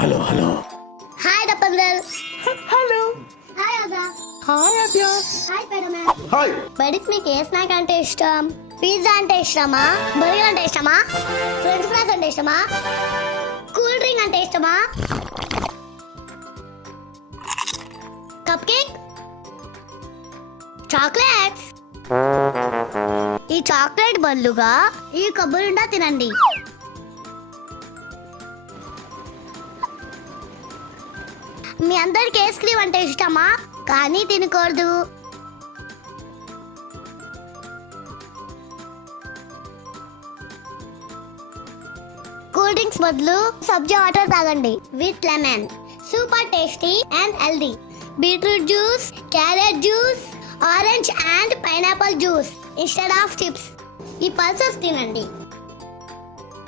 Hello hello. Hi రపందల్. Hello. Hi ఆదా. Hi Aadya. Hi పెరమన్. హాయ్. బడికి మీకు ఏ స్నాక్ అంటే ఇష్టం? పిజ్జా అంటే ఇష్టమా? బర్గర్ అంటే ఇష్టమా? ఫ్రెంచ్ ఫ్రైస్ అంటే ఇష్టమా? కూల్ డ్రింక్ అంటే ఇష్టమా? Cup cake, chocolates. ఈ చాక్లెట్ బదులుగా ఈ కొబ్బరి తినండి. మీ అందరికి ఐస్ క్రీమ్ అంటే ఇష్టమా? కానీ తినకూడదు. కూల్ డ్రింక్స్ బదులు సబ్జా వాటర్ తాగండి with lemon. Super tasty and healthy. Beetroot juice, carrot juice, orange and pineapple juice instead of chips. ఈ పల్సెస్ తినండి.